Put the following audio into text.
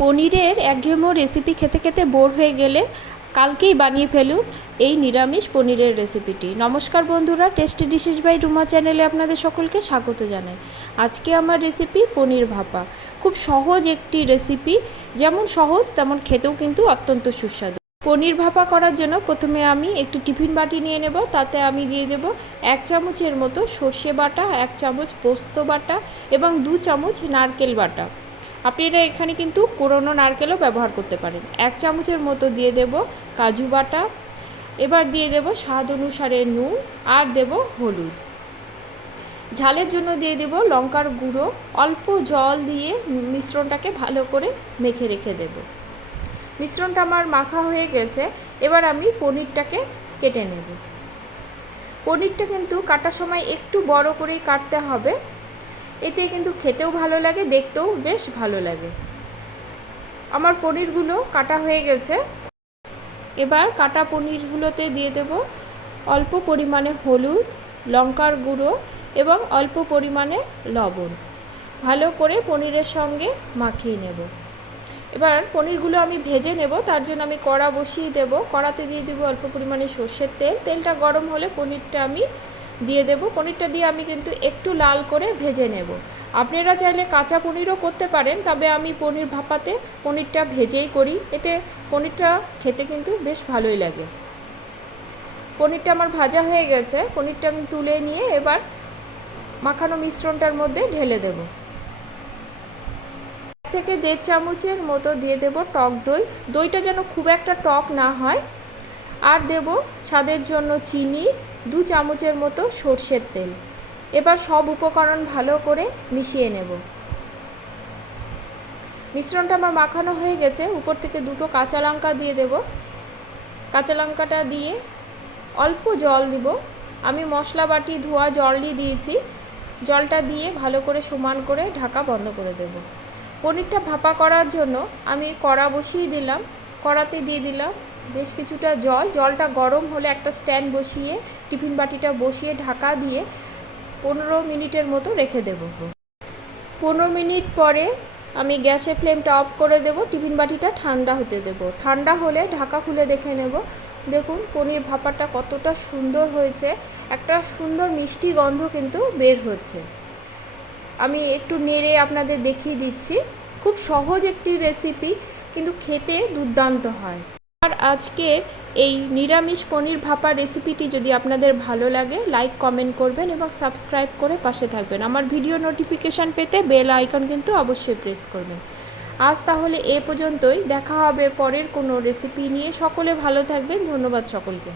পনিরের একঘেয়েমো রেসিপি খেতে খেতে বোর হয়ে গেলে কালকেই বানিয়ে ফেলুন এই নিরামিষ পনিরের রেসিপিটি। নমস্কার বন্ধুরা, টেস্টি ডিশেস বাই রুমা চ্যানেলে আপনাদের সকলকে স্বাগত জানাই। আজকে আমার রেসিপি পনির ভাপা। খুব সহজ একটি রেসিপি, যেমন সহজ তেমন খেতেও কিন্তু অত্যন্ত সুস্বাদু। পনির ভাপা করার জন্য প্রথমে আমি একটু টিফিন বাটি নিয়ে নেব। তাতে আমি দিয়ে দেব 1 চামচের মতো সর্ষে বাটা, 1 চামচ পোস্ত বাটা এবং 2 চামচ নারকেল বাটা। আপনারা এখানে কিন্তু কোরানো নারকেলও ব্যবহার করতে পারেন। 1 চামচের মতো দিয়ে দেব কাজু বাটা। এবার দিয়ে দেব স্বাদ অনুসারে নুন আর দেব হলুদ। ঝালের জন্য দিয়ে দেব লঙ্কার গুঁড়ো। অল্প জল দিয়ে মিশ্রণটাকে ভালো করে মেখে রেখে দেব। মিশ্রণটা আমার মাখা হয়ে গেছে। এবার আমি পনিরটাকে কেটে নেব। পনিরটা কিন্তু কাটার সময় একটু বড় করেই কাটতে হবে, এতে কিন্তু খেতেও ভালো লাগে, দেখতেও বেশ ভালো লাগে। আমার পনিরগুলো কাটা হয়ে গেছে। এবার কাটা পনিরগুলোতে দিয়ে দেব অল্প পরিমাণে হলুদ, লঙ্কার গুঁড়ো এবং অল্প পরিমাণে লবণ। ভালো করে পনিরের সঙ্গে মাখিয়ে নেব। এবার পনিরগুলো আমি ভেজে নেব, তার জন্য আমি কড়া বসিয়ে দেব। কড়াতে দিয়ে দেব অল্প পরিমাণে সর্ষের তেল। তেলটা গরম হলে পনিরটা আমি দিয়ে দেব। পনিরটা দিয়ে আমি কিন্তু একটু লাল করে ভেজে নেব। আপনারা চাইলে কাঁচা পনিরও করতে পারেন, তবে আমি পনির ভাপাতে পনিরটা ভেজেই করি, এতে পনিরটা খেতে কিন্তু বেশ ভালোই লাগে। পনিরটা আমার ভাজা হয়ে গেছে। পনিরটা আমি তুলে নিয়ে এবার মাখানো মিশ্রণটার মধ্যে ঢেলে দেব। 1 থেকে 1.5 চামচের মতো দিয়ে দেব টক দই। দইটা যেন খুব একটা টক না হয়। আর দেব স্বাদের জন্য চিনি, 2 চামচের মতো সর্ষের তেল। এবার সব উপকরণ ভালো করে মিশিয়ে নেব। মিশ্রণটা আমার মাখানো হয়ে গেছে। উপর থেকে 2টো কাঁচা লঙ্কা দিয়ে দেব। কাঁচা লঙ্কাটা দিয়ে অল্প জল দিব। আমি মশলা বাটি ধোয়া জলই দিয়েছি। জলটা দিয়ে ভালো করে সমান করে ঢাকা বন্ধ করে দেব। পনিরটা ভাপা করার জন্য আমি কড়া বসিয়ে দিলাম। কড়াতে দিয়ে দিলাম বেশ কিছুটা জল। জলটা গরম হলে একটা স্ট্যান্ড বসিয়ে টিফিন বাটিটা বসিয়ে ঢাকা দিয়ে 15 মিনিটের মতো রেখে দেব। 15 মিনিট পরে আমি গ্যাসের ফ্লেমটা অফ করে দেব। টিফিন বাটিটা ঠান্ডা হতে দেব। ঠান্ডা হলে ঢাকা খুলে দেখে নেব। দেখুন পনির ভাপাটা কতটা সুন্দর হয়েছে। একটা সুন্দর মিষ্টি গন্ধ কিন্তু বের হচ্ছে। আমি একটু নেড়ে আপনাদের দেখিয়ে দিচ্ছি। খুব সহজ একটি রেসিপি, কিন্তু খেতে দুর্দান্ত হয়। আর আজকের এই নিরামিষ পনির ভাপা রেসিপিটি যদি আপনাদের ভালো লাগে, লাইক কমেন্ট করবেন এবং সাবস্ক্রাইব করে পাশে থাকবেন। আমার ভিডিও নোটিফিকেশান পেতে বেল আইকন কিন্তু অবশ্যই প্রেস করবেন। আজ তাহলে এ পর্যন্তই। দেখা হবে পরের কোনো রেসিপি নিয়ে। সকলে ভালো থাকবেন। ধন্যবাদ সকলকে।